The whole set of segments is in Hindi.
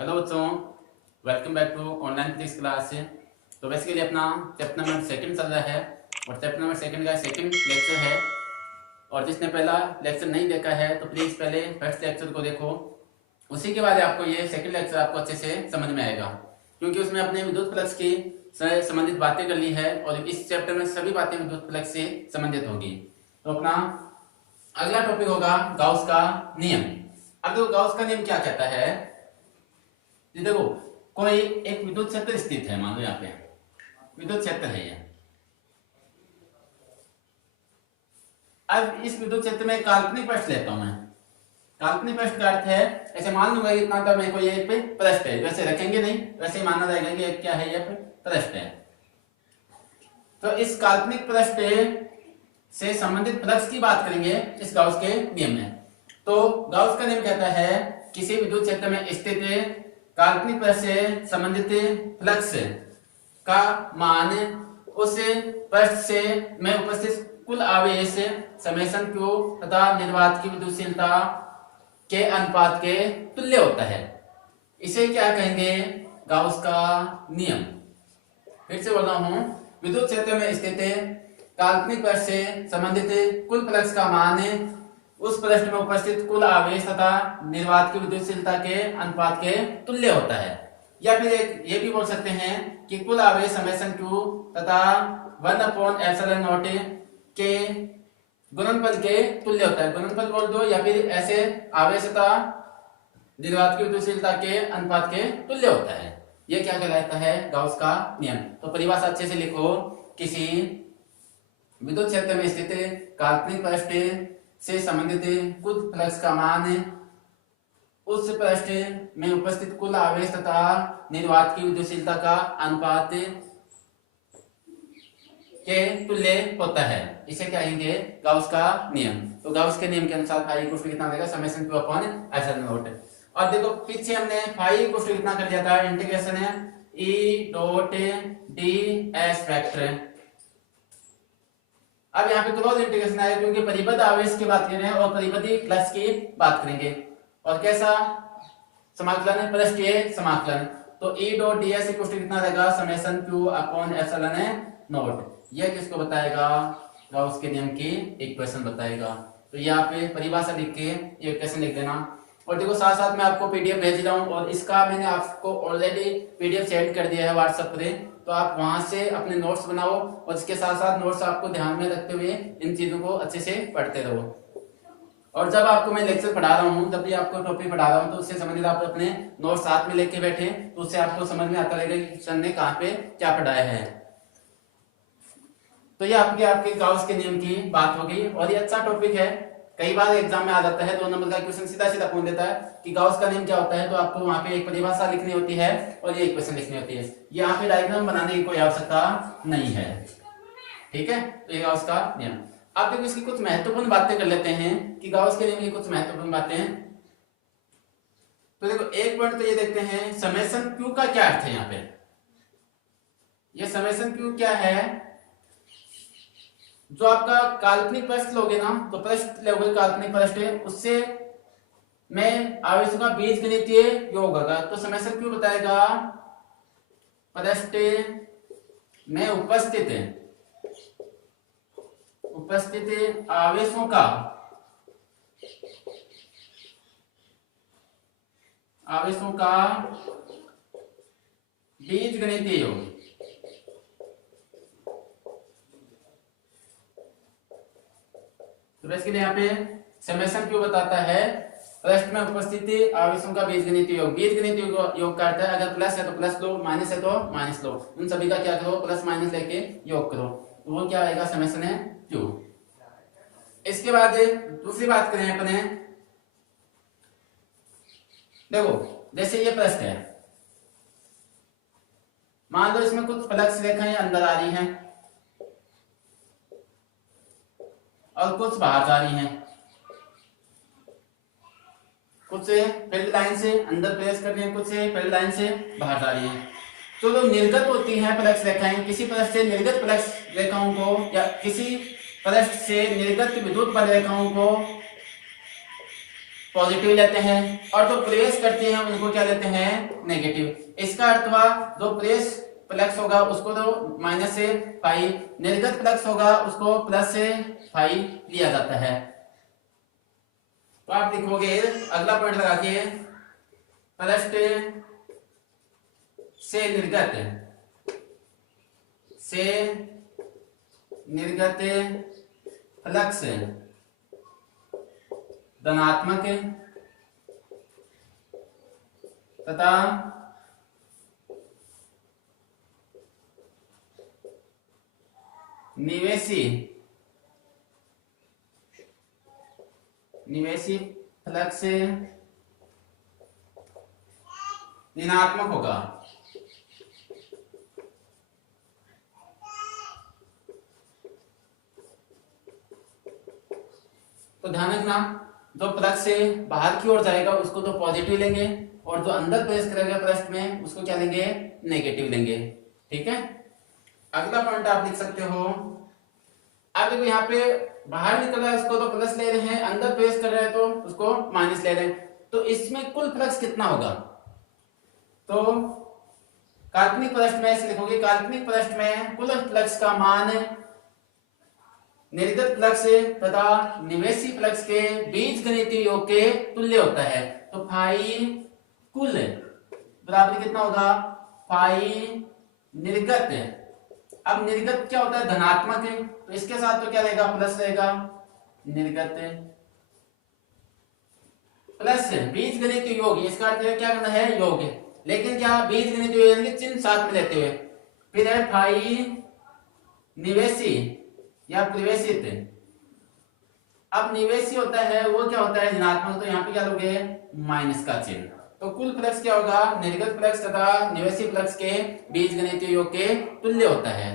हेलो बच्चों, welcome back to online physics class. तो बेसिकली अपना चैप्टर नंबर सेकंड चल रहा है और चैप्टर नंबर सेकंड का सेकंड लेक्चर है। और जिसने पहला लेक्चर नहीं देखा है तो प्लीज़ पहले फर्स्ट लेक्चर को देखो, उसी के बाद आपको ये सेकंड लेक्चर आपको अच्छे से समझ में आएगा, क्योंकि उसमें अपने विद्युत फ्लक्स की संबंधित बातें कर ली है और इस चैप्टर में सभी बातें विद्युत फ्लक्स से संबंधित होगी। तो अपना अगला टॉपिक होगा गाउस का नियम। अब देखो गाउस का नियम क्या कहता है। देखो कोई एक विद्युत क्षेत्र स्थित है, मान लो यहाँ पे विद्युत क्षेत्र है ये। अब इस विद्युत क्षेत्र में काल्पनिक पृष्ठ लेता हूं मैं। काल्पनिक पृष्ठ का अर्थ है, ऐसे मान लूंगा इतना तो मेरे को ये एक पृष्ठ है, वैसे रखेंगे नहीं, वैसे ही मानना जाएगा कि क्या है, ये पृष्ठ है। तो इस काल्पनिक पृष्ठ से संबंधित फ्लक्स की बात करेंगे इस गाउस के नियम में। तो गाउस का नियम कहता है किसी विद्युत क्षेत्र में स्थित काल्पनिक पृष्ठ से संबंधित फ्लक्स का मान उस पृष्ठ से में उपस्थित कुल आवेश समेशन क्यू तथा निर्वात की विद्युतशीलता के अनुपात के तुल्य होता है। इसे क्या कहेंगे? गाउस का नियम। फिर से बोल रहा हूं, विद्युत क्षेत्र में स्थित काल्पनिक पृष्ठ से संबंधित कुल फ्लक्स का मान उस पृष्ठ में उपस्थित कुल आवेश तथा निर्वात की विद्युतशीलता के अनुपात के तुल्य होता है। या फिर एक ये भी बोल सकते हैं कि कुल आवेश समेशन क्यू तथा 1/ε0 के गुणनफल के तुल्य होता है। गुणनफल बोल दो, या फिर ऐसे आवेश तथा निर्वात की विद्युतशीलता के अनुपात के तुल्य होता है। ये क्या कहलाता है? गाउस का नियम। तो परिभाषा अच्छे से लिखो। किसी विद्युत क्षेत्र में स्थित काल्पनिक पृष्ठ से संबंधित कुल फ्लक्स का मान उस पृष्ठ में उपस्थित कुल आवेश तथा निर्वात की विद्युतशीलता का अनुपात के तुल्य होता है। इसे क्या कहेंगे? गाउस का नियम। तो गाउस के नियम के अनुसार फाई इक्वल टू कितना देगा? Summation Q upon epsilon not. और देखो पीछे हमने फाई इक्वल टू कितना कर दिया था? इंटीग्रेशन है ई डॉट डी एस फैक्टर। अब यहाँ पे क्रॉस इंटीग्रेशन आएगा, क्योंकि परिबद्ध आवेश की बात कर रहे हैं और परिबद्ध फ्लक्स की बात करेंगे। और कैसा समाकलन है? पृष्ठीय समाकलन। तो E dot D S equal to कितना रहेगा? Summation Q upon epsilon naught. यह किसको बताएगा? गाउस के नियम की इक्वेशन बताएगा। तो यहाँ पे परिभाषा लिख के ये इक्वेशन लिख देना। और देखो साथ साथ मैं आपको पीडीएफ भेज रहा हूँ, और इसका मैंने आपको ऑलरेडी पीडीएफ सेंड कर दिया है व्हाट्सएप पे। तो आप वहां से अपने नोट्स बनाओ और इसके साथ साथ नोट्स आपको ध्यान में रखते हुए इन चीजों को अच्छे से पढ़ते रहो। और जब आपको मैं लेक्चर पढ़ा रहा हूँ, जब भी आपको टॉपिक पढ़ा रहा हूँ, तो उससे संबंधित आप अपने नोट्स साथ में लेके बैठे, तो उससे आपको समझ में आता रहेगा कि सर ने कहाँ पे क्या पढ़ाया है। तो ये आपके गाउस के नियम की बात होगी, और ये अच्छा टॉपिक है। कई बार एग्जाम में आ जाता है, 2 नंबर का क्वेश्चन सीधा सीधा पूछ देता है कि गाउस का नियम क्या होता है। तो आपको वहां पे एक परिभाषा लिखनी होती है और ये इक्वेशन लिखनी होती है। यहाँ पे डायग्राम बनाने की कोई आवश्यकता नहीं है, ठीक है। तो ये गाउस का नियम। अब देखो इसकी कुछ महत्वपूर्ण बातें कर लेते हैं कि गाउस के नियम की कुछ महत्वपूर्ण बातें। तो देखो एक पॉइंट तो ये देखते हैं, समेशन क्यू का क्या अर्थ है। यहाँ पे ये समेशन क्यू क्या है? जो आपका काल्पनिक पृष्ठ लोगे ना, तो पृष्ठ लोगे काल्पनिक पृष्ठ, उससे में आवेशों का बीजगणितीय योग होगा। तो समेशन क्यू बताएगा पृष्ठ में उपस्थित आवेशों का बीजगणितीय योग। तो इसके लिए यहाँ पे समेशन क्यू बताता है पृष्ठ में उपस्थित आवेशों का बीजगणितीय योग। बीजगणितीय योग का अर्थ है अगर प्लस है तो प्लस लो, माइनस है तो माइनस लो, उन सभी का क्या करो? प्लस माइनस लेके योग करो। तो वो क्या आएगा? समेशन है क्यू। इसके बाद दूसरी बात करें अपने, देखो जैसे ये पृष्ठ है, मान लो इसमें कुछ फ्लक्स रेखाएं अंदर आ रही हैं और कुछ बाहर जा रही हैं। कुछ फील्ड लाइन से अंदर प्रेस कर रही हैं, कुछ फील्ड लाइन से बाहर जा रही हैं। तो जो निर्गत होती हैं फ्लक्स रेखाएं, किसी पृष्ठ से निर्गत फ्लक्स रेखाओं को या किसी पृष्ठ से निर्गत विद्युत बल रेखाओं को पॉजिटिव लेते हैं और जो प्रवेश करते हैं उनको क्या लेते हैं नेगेटिव। इसका अर्थ हुआ जो प्रवेश प्लस होगा उसको तो माइनस से पाई, निर्गत प्लस होगा उसको प्लस से पाई लिया जाता है। तो आप लिखोगे अगला पॉइंट लगा के प्लस से निर्गत फ्लक्स धनात्मक तथा निवेशी फ्लक्स ऋणात्मक होगा। तो ध्यान रखना जो फ्लक्स से बाहर की ओर जाएगा उसको तो पॉजिटिव लेंगे और जो अंदर प्रवेश करेगा पृष्ठ में उसको क्या लेंगे नेगेटिव लेंगे। ठीक है, अगला पॉइंट आप लिख सकते हो। अब देखो यहाँ पे बाहर निकल रहा है उसको तो प्लस ले रहे हैं, अंदर प्रवेश कर रहे हैं तो उसको माइनस ले रहे हैं, तो इसमें कुल फ्लक्स कितना होगा। तो काल्पनिक पृष्ठ में ऐसे लिखोगे, काल्पनिक पृष्ठ में कुल फ्लक्स का मान निर्गत फ्लक्स तथा निवेशी फ्लक्स के बीजगणितीय योग के तुल्य होता है। तो फाई कुल बराबर कितना होगा फाई निर्गत। अब निर्गत क्या होता है धनात्मक है तो इसके साथ तो क्या रहेगा प्लस रहेगा, निर्गत प्लस बीजगणितीय योग, इसका अर्थ क्या करना है योग, लेकिन क्या बीजगणितीय योग यानी चिन्ह साथ में लेते हुए। फिर है फाई निवेशी या प्रवेशित। अब निवेशी होता है वो क्या होता है ऋणात्मक, तो यहाँ पे क्या लोगे माइनस का चिन्ह। तो कुल फ्लक्स क्या होगा निर्गत फ्लक्स तथा निवेशी फ्लक्स के बीजगणितीय योग के तुल्य होता है।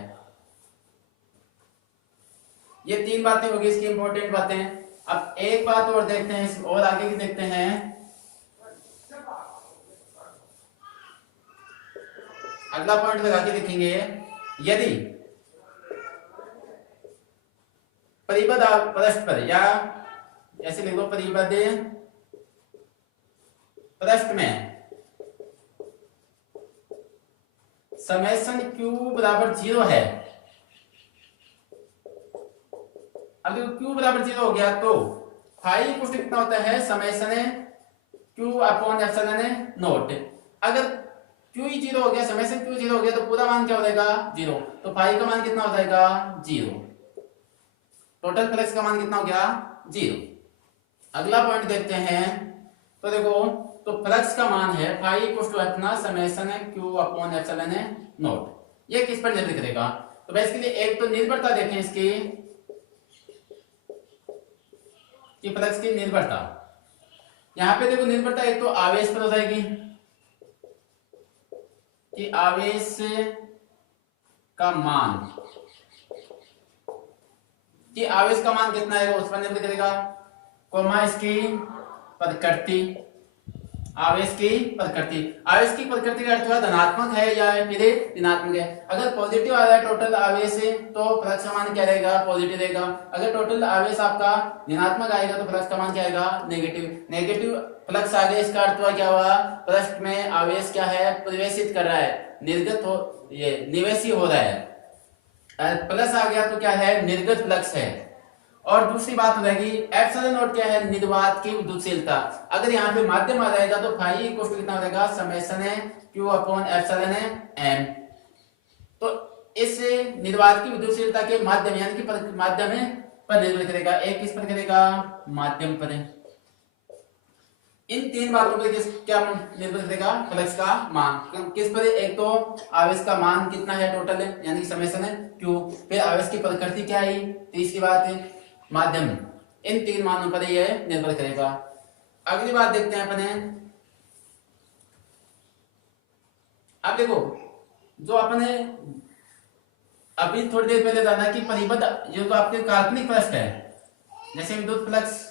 ये तीन बातें होगी इसकी इंपॉर्टेंट बातें। अब एक बात और देखते हैं और आगे की देखते हैं। अगला पॉइंट लगा के लिखेंगे, यदि परिबद्ध पृष्ठ पर या ऐसे लिख दो परिबद्ध पृष्ठ में समेशन q बराबर 0 है। अब q बराबर 0 हो गया तो फाई कुछ कितना होता है summation q upon epsilon not. अगर q ही 0 हो गया, समेशन q 0 हो गया तो पूरा मान क्या हो जाएगा 0, तो फाई का मान कितना हो जाएगा 0, टोटल फ्लक्स का मान कितना हो गया 0। अगला पॉइंट देखते हैं। तो देखो तो फ्लक्स का मान है फाई इक्वल टू अपना summation q upon epsilon not. ये किस पर निर्भर करेगा, तो बेसिकली एक तो निर्भरता देखें इसकी कि फ्लक्स की निर्भरता। यहां पे देखो निर्भरता एक तो आवेश पर हो जाएगी कि आवेश का मान, कि आवेश का मान कितना है उस पर निर्भर करेगा, कोमा इसकी प्रकृति, आवेश की प्रकृति। आवेश की प्रकृति का अर्थ धनात्मक है या फिर ऋणात्मक है। अगर पॉजिटिव आ रहा है टोटल आवेश तो फ्लक्स का मान क्या रहेगा पॉजिटिव रहेगा। अगर टोटल आवेश आपका ऋणात्मक आएगा तो फ्लक्स का मान क्या आएगा नेगेटिव। नेगेटिव फ्लक्स आ गया इसका अर्थ हुआ क्या हुआ पृष्ठ में आवेश क्या है प्रवेशित कर रहा है, निर्गत हो ये निवेशी हो रहा है। प्लस आ गया तो क्या है निर्गत फ्लक्स है। और दूसरी बात रहेगी एप्सिलॉन नॉट क्या है निर्वात की विद्युतशीलता। अगर यहाँ पे माध्यम आ जाएगा तो फाई इक्वल टू कितना हो जाएगा summation q upon epsilon m। तो इस निर्वात की विद्युतशीलता के माध्यम यानी कि माध्यम पर निर्भर करेगा, एक किस पर करेगा माध्यम पर। इन तीन बातों पर क्या निर्भर करेगा फ्लक्स का मान किस पर, एक तो आवेश का मान कितना है टोटल यानी कि समेशन q, फिर आवेश की प्रकृति क्या है, तीसरी बात माध्यम। इन तीन मानों पर यह निर्भर करेगा। अगली बात देखते हैं अपने। अब देखो जो अपने अभी थोड़ी देर पहले जाना कि परिबद्ध ये तो आपके काल्पनिक पृष्ठ है, जैसे विद्युत फ्लक्स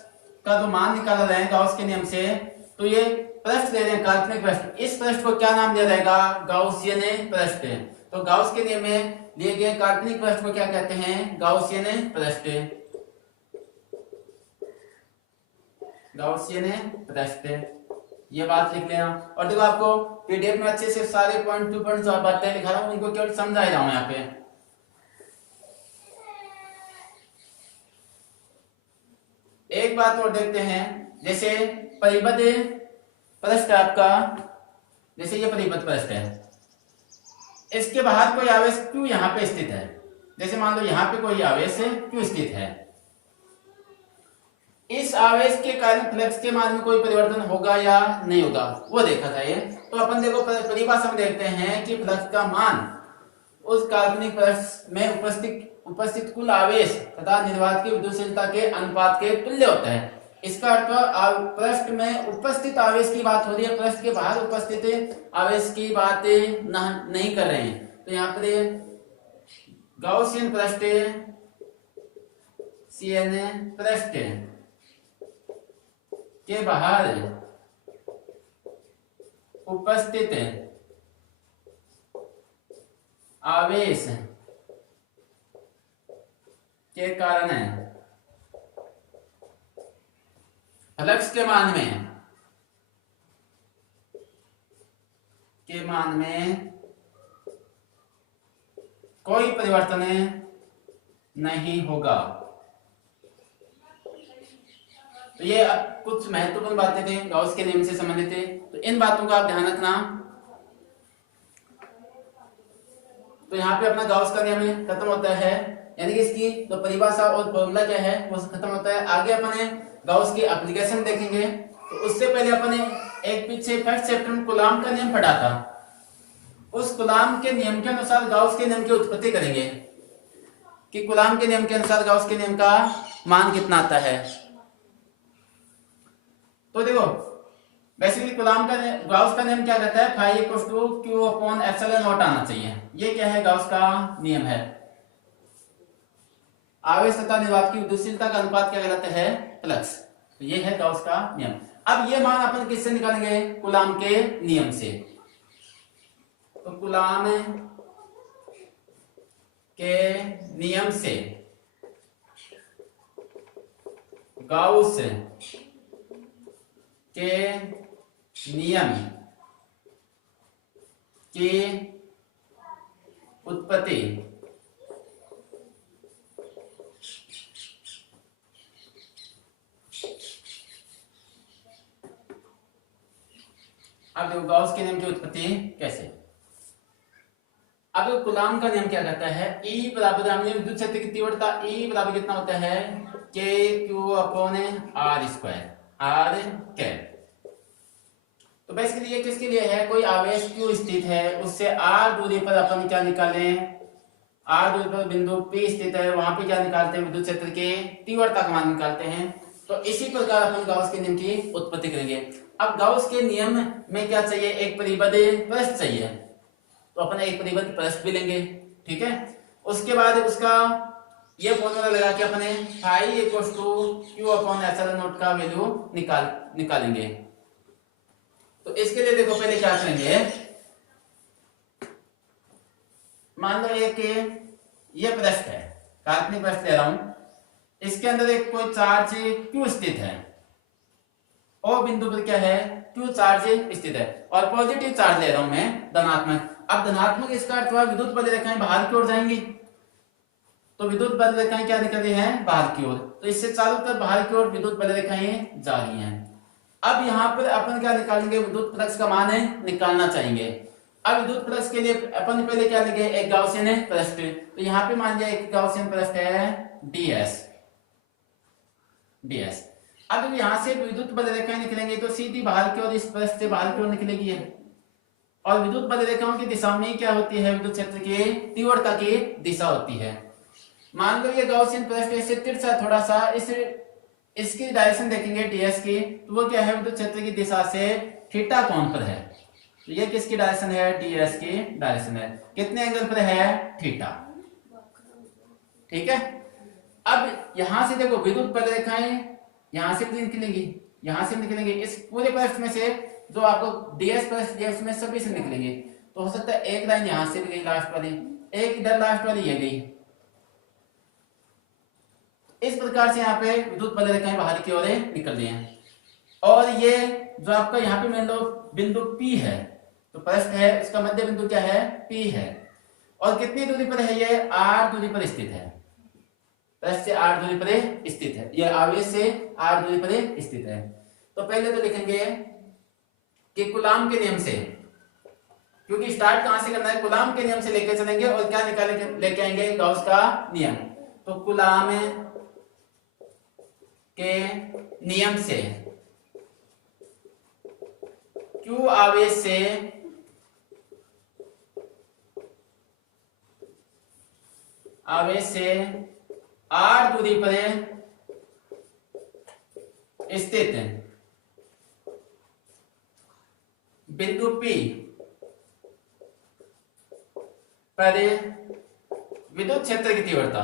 का जो मान निकाला जाएगा गाउस के नियम से, तो ये पृष्ठ दे रहे हैं काल्पनिक पृष्ठ। इस पृष्ठ को क्या नाम दिया जाएगा गाउसियन पृष्ठ। तो गाउस के नियम में दिए गए काल्पनिक पृष्ठ को क्या कहते हैं गाउसियन पृष्ठ। गॉसियन पृष्ठ, ये बात लिख लेना। और देखो आपको पीडीएफ में अच्छे से सारे पॉइंट टू पॉइंट जो बातें लिखा रहा हूँ उनको केवल समझा रहा हूँ यहाँ पे। एक बात और देखते हैं, जैसे परिबद्ध पृष्ठ आपका, जैसे ये परिबद्ध पृष्ठ है, इसके बाहर कोई आवेश क्यों यहाँ पे स्थित है। जैसे मान लो यहाँ पे कोई आवेश क्यों स्थित है, इस आवेश के कारण फ्लक्स के मान में कोई परिवर्तन होगा या नहीं होगा वो देखा जाए। तो अपन देखो परिभाषा में देखते हैं कि फ्लक्स का मान उस काल्पनिक पृष्ठ में उपस्थित कुल आवेश तथा निर्वात की विद्युतशीलता के अनुपात के तुल्य होता है। इसका अर्थ पृष्ठ में उपस्थित आवेश की बात हो रही है, पृष्ठ के बाहर उपस्थित आवेश की बात नहीं कर रहे हैं। तो यहाँ पर गॉसियन पृष्ठ, सीएन पृष्ठ के बाहर उपस्थित आवेश के कारण फ्लक्स के मान में कोई परिवर्तन नहीं होगा। तो ये कुछ महत्वपूर्ण बातें थी गॉस के नियम से संबंधित थे, तो इन बातों का आप ध्यान रखना। तो यहाँ पे अपना गॉस का नियम खत्म होता है, यानी कि इसकी जो परिभाषा और फॉर्मूला क्या है वो खत्म होता है। आगे अपने गॉस की एप्लीकेशन देखेंगे। तो उससे पहले अपने एक पीछे फर्स्ट चैप्टर में कूलाम का नियम पढ़ा था, उस कूलाम के नियम के अनुसार गॉस के नियम की उत्पत्ति करेंगे कि कूलाम के नियम के अनुसार गॉस के नियम का मान कितना आता है। तो देखो बेसिकली कूलाम का गॉस का नियम क्या कहता है, phi equals to Q upon epsilon naught आना चाहिए। ये क्या है, गॉस का नियम है। आवेश तथा निर्वात की विद्युतशीलता का अनुपात क्या कहलाता है, फ्लक्स। तो ये है गॉस का नियम। अब ये मान अपन किससे निकालेंगे, कूलाम के नियम से। तो कूलाम के नियम से गॉस के नियम की उत्पत्ति अब देखो गॉस के नियम की उत्पत्ति कैसे। अब कूलाम का नियम क्या कहता है, E बराबर हमने विद्युत क्षेत्र की तीव्रता E बराबर कितना होता है, K Q upon R square, R cap. तो बेसिकली ये किसके लिए है, कोई आवेश Q स्थित है, उससे R दूरी पर अपन क्या निकालें, R दूरी पर बिंदु P स्थित है, वहां पे क्या निकालते हैं, विद्युत क्षेत्र की तीव्रता का मान निकालते हैं। तो इसी प्रकार अपन गॉस के नियम की उत्पत्ति करेंगे। अब गॉस के नियम में क्या चाहिए, एक परिबद्ध पृष्ठ चाहिए। तो अपन एक परिबद्ध पृष्ठ भी लेंगे, ठीक है। उसके बाद उसका ये फॉर्मूला लगा के अपने phi equals to Q upon epsilon naught का वैल्यू निकालेंगे। तो इसके लिए देखो पहले क्या करेंगे, मान लो एक ये पृष्ठ है, काल्पनिक पृष्ठ ले रहा हूं, इसके अंदर एक कोई चार्ज क्यू स्थित है, ओ बिंदु पर क्या है, क्यू चार्ज स्थित है, और पॉजिटिव चार्ज ले रहा हूं मैं, धनात्मक। अब धनात्मक इसका अर्थ हुआ विद्युत बल रेखाएं बाहर की ओर जाएंगी, तो विद्युत बल रेखाएं क्या निकल रही हैं, बाहर की ओर। तो इससे चारों तरफ बाहर की ओर विद्युत बल रेखाएं जा रही हैं। अब यहाँ पर अपन क्या निकालेंगे, विद्युत फ्लक्स का मान निकालना चाहेंगे। अब विद्युत फ्लक्स के लिए अपन पहले क्या लेंगे, एक गॉसियन पृष्ठ। तो यहाँ पे मान लिया एक गॉसियन पृष्ठ है ds। अब यहाँ से विद्युत बल रेखाएं निकलेंगे तो सीधी बाहर की ओर, इस पृष्ठ से बाहर की ओर निकलेगी है। और विद्युत बल रेखाओं की दिशा में क्या होती है, विद्युत क्षेत्र की तीव्रता की दिशा होती है। मान लो ये गॉसियन पृष्ठ ऐसे तिरछा थोड़ा सा, इसकी डायरेक्शन देखेंगे ds की, तो वो क्या है, विद्युत क्षेत्र की दिशा से थीटा कोण पर है। तो ये किसकी डायरेक्शन है, ds की डायरेक्शन है। कितने एंगल पर है, थीटा, ठीक है। अब यहां से देखो विद्युत बल रेखाएं यहां से भी निकलेंगी, यहां से निकलेंगे, इस पूरे पृष्ठ में से जो आपको ds पृष्ठ दिया उसमें सभी से निकलेंगे। तो हो सकता है एक लाइन यहां से भी गई लास्ट वाली, एक इधर लास्ट वाली ये गई। इस प्रकार से यहाँ पे विद्युत बल रेखाएं बाहर की ओर निकल रही हैं। और ये जो आपका यहाँ पे मान लो बिंदु P है, तो प्रश्न है उसका मध्य बिंदु क्या है, P है, और कितनी दूरी पर है, ये r दूरी पर स्थित है, प्रश्न से r दूरी पर स्थित है, ये आवेश से r दूरी पर स्थित है। तो पहले तो लिखेंगे कि कूलाम के नियम से, क्योंकि स्टार्ट कहां से करना है, कूलाम के नियम से लेके चलेंगे और क्या निकाले लेके आएंगे, गॉस का नियम। तो कूलाम के नियम से Q आवेश से R दूरी पर स्थित बिंदु P पर विद्युत क्षेत्र की तीव्रता,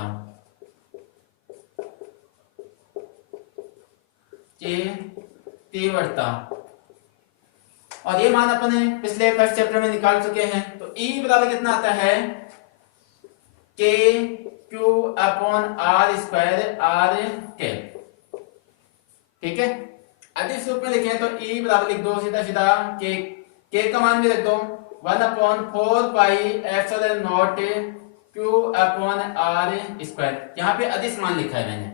और ये मान अपने पिछले फर्स्ट चैप्टर में निकाल चुके हैं। तो E बराबर कितना आता है, K Q upon R square R के, ठीक है। अधिक रूप में लिखें तो E बराबर लिख दो सीधा सीधा, K का मान भी रख दो 1/4 pi epsilon not Q upon R square, यहाँ पे अधिक मान लिखा है मैंने,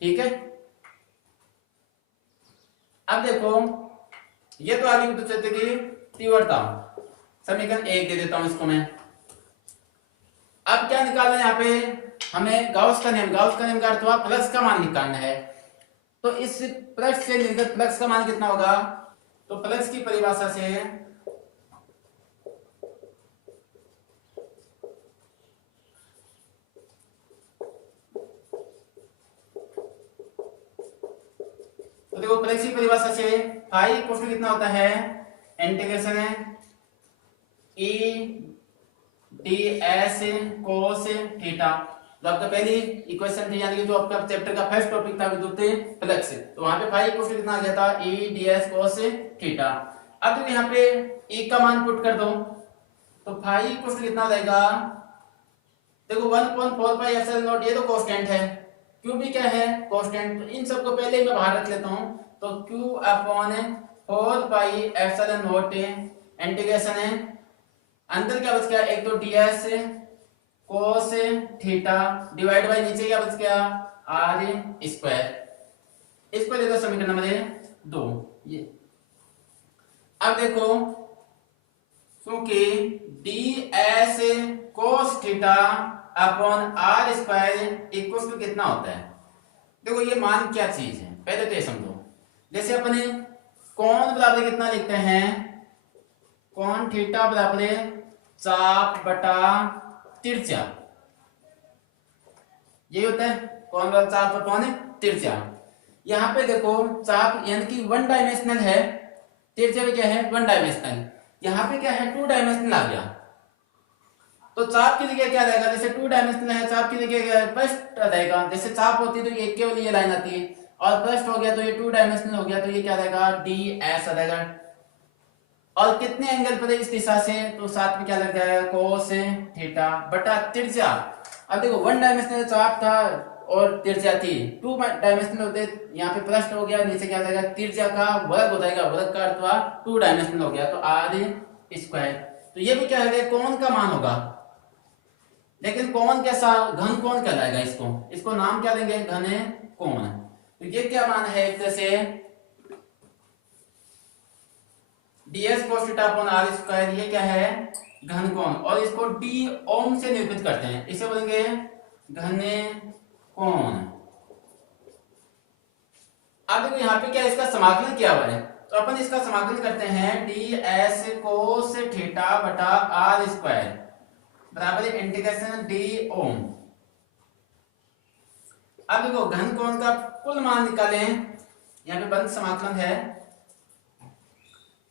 ठीक है। अब देखो ये तो आगे विद्युत क्षेत्र की तीव्रता, समीकरण 1 दे देता हूं इसको मैं। अब क्या निकालना है, यहाँ पे हमें गाउस का नियम का अर्थ हुआ फ्लक्स का मान निकालना है। तो इस फ्लक्स से निर्गत फ्लक्स का मान कितना होगा, तो फ्लक्स की परिभाषा से तो देखो फ्लक्स की परिभाषा से फाई इक्वल टू कितना होता है, integration E ds cos theta. तो आपका पहली इक्वेशन थी, यानी कि जो आपका चैप्टर का फर्स्ट टॉपिक था विद्युत फ्लक्स, तो वहां पे फाई इक्वल टू कितना आ गया था, E ds cos थीटा। अब देखो यहाँ पे E का मान पुट कर दो, तो फाई इक्वल टू कितना रहेगा, देखो 1/4 पाई एप्सिलॉन नॉट, ये तो कांस्टेंट है, Q भी क्या है, कांस्टेंट। तो इन सबको पहले ही मैं बाहर रख लेता हूं, तो Q upon 4 pi epsilon not integration है, अंदर क्या बच गया, एक तो ds cos theta divide by नीचे क्या बच गया, r स्क्वायर। इसको दे दो समीकरण नंबर 2। ये अब देखो क्योंकि ds cos theta upon r square equal to कितना होता है, देखो ये मान क्या चीज है, पहले तो ये समझो। जैसे अपने कोण बराबर कितना लिखते हैं, कोण थीटा बराबर चाप बटा तिरछा, ये होता है कोण बराबर चाप अपॉन तिरछा। यहाँ पे देखो चाप यानी कि 1 डायमेंशनल है, तिरछा में क्या है, 1 डायमेंशनल, यहाँ पे क्या है 2 डायमेंशनल आ गया। तो चाप की जगह क्या रहेगा, जैसे 2 डायमेंशनल है, चाप की जगह क्या पृष्ठ रहेगा, जैसे चाप होती है तो ये केवल ये लाइन आती है, और पृष्ठ हो गया तो ये 2 डायमेंशनल हो गया, तो ये क्या रहेगा, ds रहेगा। और कितने एंगल पर इस दिशा से, तो साथ में क्या लग जाएगा, cos थीटा बटा तिरछा। अब देखो 1 डायमेंशनल चाप था और तिरछा थी, 2 डायमेंशनल होते, यहाँ पे पृष्ठ हो गया, नीचे क्या जाएगा, तिरछा का वर्ग हो जाएगा, वर्ग का अर्थ हुआ 2 डायमेंशनल हो गया, तो r स्क्वायर। तो ये भी क्या है, कोण का मान होगा, लेकिन कोण कैसा, घन कोण कहलाएगा इसको नाम क्या देंगे, घन कोण। तो ये क्या मान है, एक तरह से ds cos theta upon r square, ये क्या है, घन कोण, और इसको d ओम से निरूपित करते हैं, इसे बोलेंगे घन कोण। अब देखो यहाँ पे क्या इसका समाकलन किया हुआ है, तो अपन इसका समाकलन करते हैं, ds cos थीटा बटा r स्क्वायर बराबर इंटीग्रेशन d ओम। अब देखो घन कोण का कुल मान निकालें, यहाँ पे बंद समाकलन है,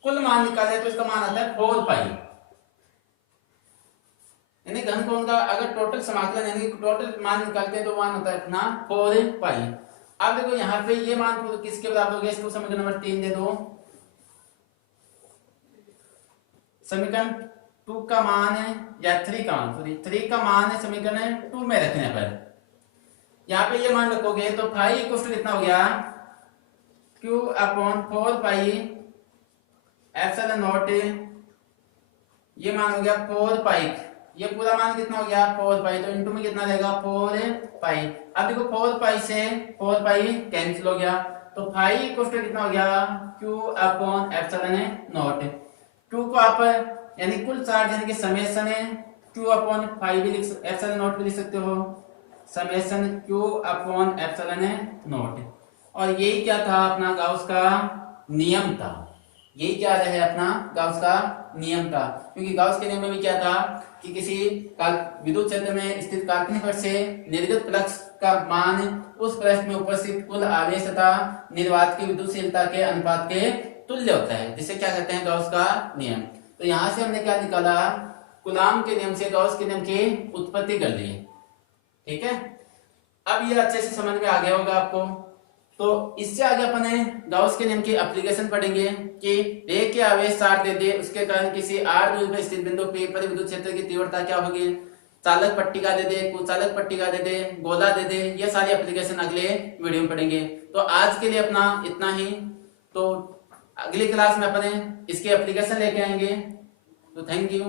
कुल मान निकाले तो इसका मान आता है 4 पाई, यानी घन कोण का अगर टोटल समाकलन यानी टोटल मान निकालते हैं तो मान होता है अपना 4 पाई। अब देखो यहाँ पे ये मान तो किसके बराबर हो गया, इसको समीकरण नंबर 3 दे दो, समीकरण 2 का मान है या 3 का मान, सॉरी 3 का मान है समीकरण 2 में रखने पर, यहाँ पे ये मान रखोगे तो फाई इक्वल टू कितना हो गया, Q upon 4 pi epsilon not, ये मान हो गया 4 पाई, ये पूरा मान कितना हो गया 4 पाई, तो इनटू में कितना रहेगा 4 पाई। अब देखो 4 पाई से 4 पाई कैंसिल हो गया, तो पाई इक्वल टू कितना हो गया Q upon epsilon not. Q को आप यानी कुल चार्ज यानी कि समेशन है क्यू अपॉन पाई भी लिख एप्सिलॉन नॉट भी लिख सकते हो, summation Q upon epsilon not. और यही क्या था अपना गाउस का नियम था, यही क्या है अपना गाउस का नियम था, क्योंकि गाउस के नियम में भी क्या था कि किसी विद्युत क्षेत्र में स्थित काल्पनिक पृष्ठ से निर्गत फ्लक्स का मान उस पृष्ठ में उपस्थित कुल आवेश तथा निर्वात की विद्युतशीलता के अनुपात के तुल्य होता है, जिसे क्या कहते हैं गाउस का नियम। तो यहां से हमने क्या निकाला, कूलाम के नियम से गाउस के नियम की उत्पत्ति कर ली। ठीक है, अब ये अच्छे से समझ में आ गया होगा आपको। तो इससे आगे अपन गाउस के नियम की एप्लीकेशन पढ़ेंगे कि एक के आवेश चार्ज दे दे, उसके कारण किसी r दूरी पर स्थित बिंदु P पर विद्युत क्षेत्र की तीव्रता क्या होगी, चालक पट्टिका दे दे, कुचालक पट्टिका दे दे, गोला दे दे, ये सारी एप्लीकेशन अगले वीडियो में पढ़ेंगे। तो आज के लिए अपना इतना ही, तो अगली क्लास में अपन इसकी एप्लीकेशन लेके आएंगे। तो थैंक यू।